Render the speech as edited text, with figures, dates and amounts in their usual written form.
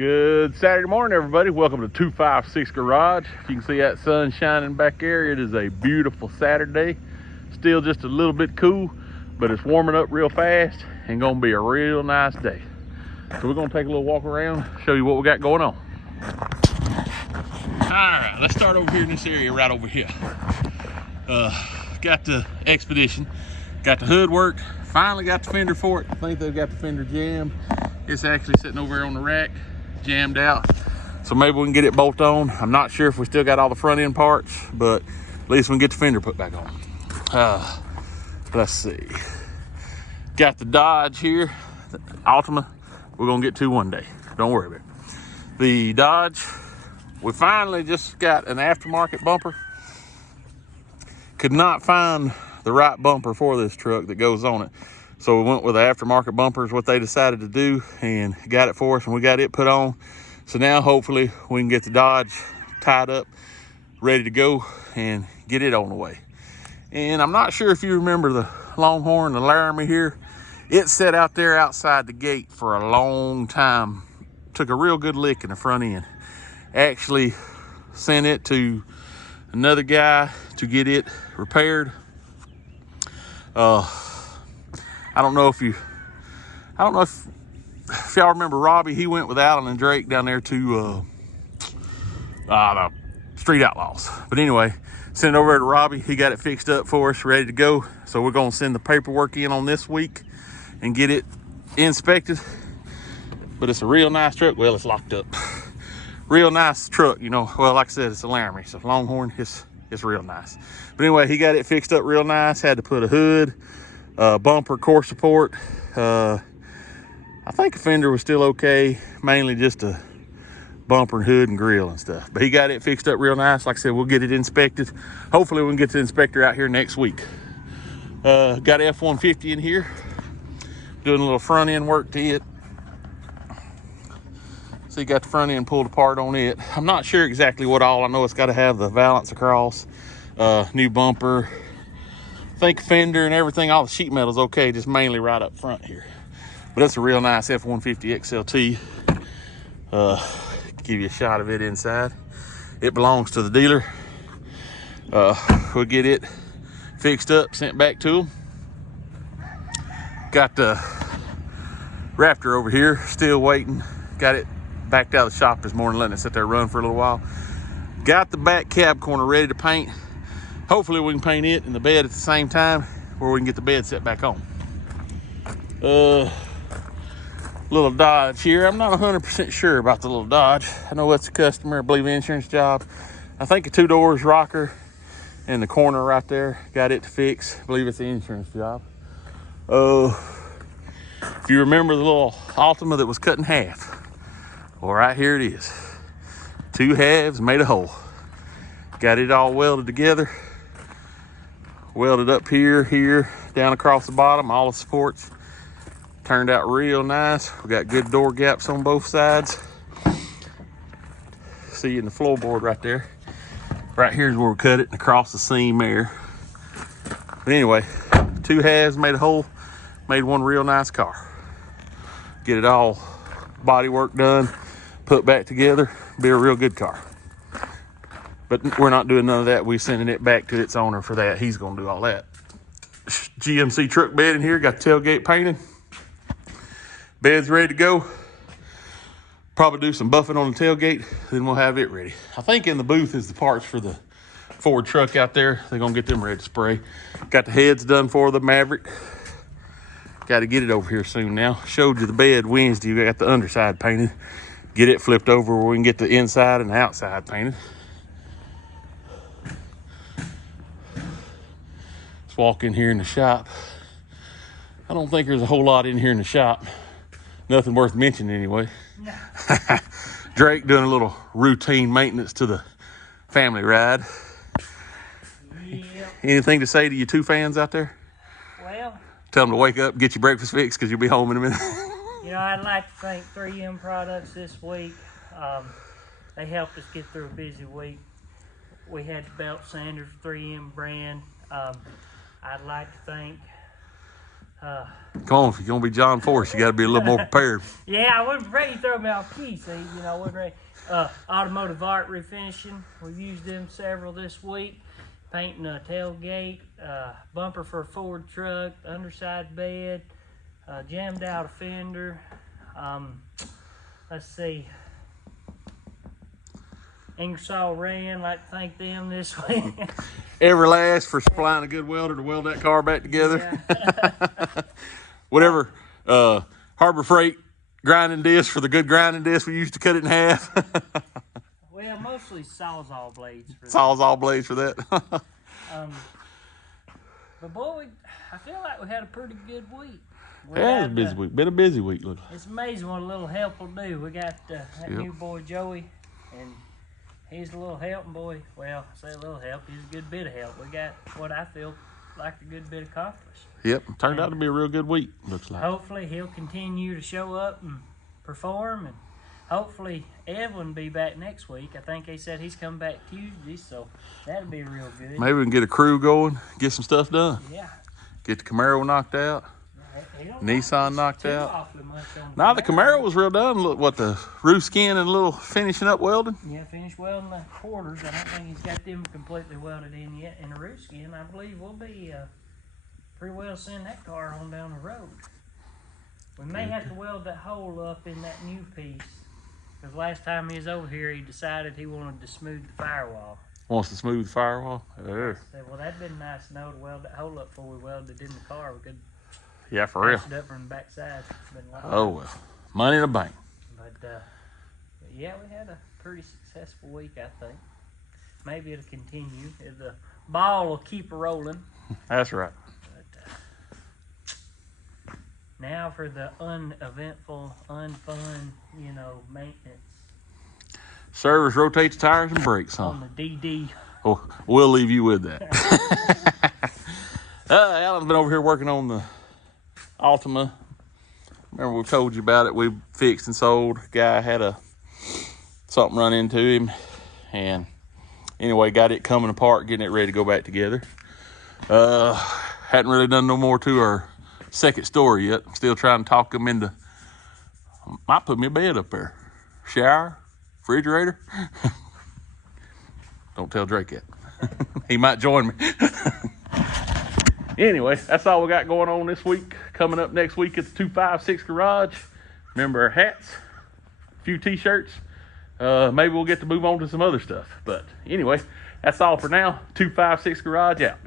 Good Saturday morning, everybody. Welcome to 256 Garage. If you can see that sun shining back there, it is a beautiful Saturday. Still just a little bit cool, but it's warming up real fast and gonna be a real nice day. So we're gonna take a little walk around, show you what we got going on. All right, let's start over here in this area right over here. Got the Expedition, got the hood worked, finally got the fender for it. I think they've got the fender jammed. It's actually sitting over here on the rack, jammed out. So maybe we can get it bolt on. I'm not sure if we still got all the front end parts, but at least we can get the fender put back on. Let's see. Got the Dodge here, the Altima. We're gonna get to one day. Don't worry about it. The Dodge, we finally just got an aftermarket bumper. Could not find the right bumper for this truck that goes on it. So we went with the aftermarket bumper is what they decided to do and got it for us, and we got it put on. So now hopefully we can get the Dodge tied up, ready to go and get it on the way. And I'm not sure if you remember the Longhorn, the Laramie here. It sat out there outside the gate for a long time. Took a real good lick in the front end. Actually sent it to another guy to get it repaired. I don't know if y'all remember Robbie. He went with Alan and Drake down there to the Street Outlaws. But anyway, sent it over to Robbie. He got it fixed up for us, ready to go. So we're gonna send the paperwork in on this week and get it inspected. But it's a real nice truck. Well, it's locked up. Real nice truck, you know. Well, like I said, it's a Laramie, so Longhorn, it's real nice. But anyway, he got it fixed up real nice. Had to put a hood, bumper, core support. I think the fender was still okay, mainly just a bumper and hood and grill and stuff. But he got it fixed up real nice. Like I said, we'll get it inspected. Hopefully we can get the inspector out here next week. Got F-150 in here, doing a little front end work to it. So you got the front end pulled apart on it. I'm not sure exactly what all. I know it's got to have the valance across, new bumper. I think fender and everything, all the sheet metal's okay, just mainly right up front here. But it's a real nice F-150 XLT. Give you a shot of it inside. It belongs to the dealer. We'll get it fixed up, sent back to them. Got the Raptor over here, still waiting. Got it backed out of the shop this morning, letting it sit there run for a little while. Got the back cab corner ready to paint. Hopefully we can paint it and the bed at the same time, where we can get the bed set back on. Little Dodge here. I'm not 100% sure about the little Dodge. I know it's a customer, I believe insurance job. I think a 2-doors rocker in the corner right there. Got it to fix. I believe it's the insurance job. If you remember the little Altima that was cut in half, well, right here it is. 2 halves made a hole. Got it all welded together. Welded up here, down across the bottom, all the supports. Turned out real nice. We got good door gaps on both sides. See in the floorboard right there. Right here is where we cut it, and across the seam there. But anyway, 2 halves made a hole, made one real nice car. Get it all body work done, put back together, be a real good car. But we're not doing none of that. We're sending it back to its owner for that. He's gonna do all that. GMC truck bed in here, got the tailgate painted. Bed's ready to go. Probably do some buffing on the tailgate, then we'll have it ready. I think in the booth is the parts for the Ford truck out there. They're gonna get them ready to spray. Got the heads done for the Maverick. Got to get it over here soon now. Showed you the bed Wednesday. We got the underside painted. Get it flipped over where we can get the inside and the outside painted. Let's walk in here in the shop. I don't think there's a whole lot in here in the shop. Nothing worth mentioning anyway. No. Drake doing a little routine maintenance to the family ride. Yep. Anything to say to you 2 fans out there? Well, tell them to wake up, get your breakfast fixed, because you'll be home in a minute. You know, I'd like to thank 3M Products this week. They helped us get through a busy week. We had the belt sanders, 3M brand. I'd like to thank Come on, if you're gonna be John Force, you got to be a little more prepared. Yeah, I wasn't ready to throw me off key. See, I wasn't ready. Automotive art refinishing. We've used them several this week. Painting a tailgate, bumper for a Ford truck, underside bed, jammed out a fender. Let's see. Ingersoll Rand, like to thank them this week. Everlast for supplying a good welder to weld that car back together. Yeah. Whatever. Harbor Freight grinding disc for the good grinding disc we used to cut it in half. Well, mostly Sawzall blades. For Sawzall blades for that. But boy, I feel like we had a pretty good week. Yeah, it was a busy week. Been a busy week. Look. It's amazing what a little help will do. We got that new boy Joey, and he's a little helping boy. Well, I say a little help. He's a good bit of help. We got what I feel like a good bit accomplished. Yep, turned out to be a real good week. Looks like. Hopefully he'll continue to show up and perform, and hopefully Evan will be back next week. I think he said he's coming back Tuesday, so that'll be real good. Maybe we can get a crew going, get some stuff done. Yeah. Get the Camaro knocked out. Nissan knocked out. Awfully much on Now the Camaro was real done. Look, what, the roof skin and a little finishing up welding? Yeah, finished welding the quarters. I don't think he's got them completely welded in yet. And the roof skin, I believe, will be pretty well send that car on down the road. We may have to weld that hole up in that new piece. Because last time he was over here, he decided he wanted to smooth the firewall. Wants to smooth the firewall? I said, well, that'd been nice to know to weld that hole up before we welded it in the car. We could Yeah, for real. patch it up from the backside. Oh, well. Money in the bank. But yeah, we had a pretty successful week, I think. Maybe it'll continue. The ball will keep rolling. That's right. But now for the uneventful, unfun, maintenance Service rotates tires and brakes, huh? on the DD. Oh, we'll leave you with that. Alan's been over here working on the Altima. Remember we told you about it. We fixed and sold. Guy had something run into him, and anyway, got it coming apart, getting it ready to go back together. Hadn't really done no more to our second story yet. Still trying to talk him into. Might put me a bed up there, shower, refrigerator. Don't tell Drake yet. He might join me. Anyway, that's all we got going on this week. Coming up next week, it's 256 Garage. Remember our hats, a few t-shirts. Maybe we'll get to move on to some other stuff. But anyway, that's all for now. 256 Garage out.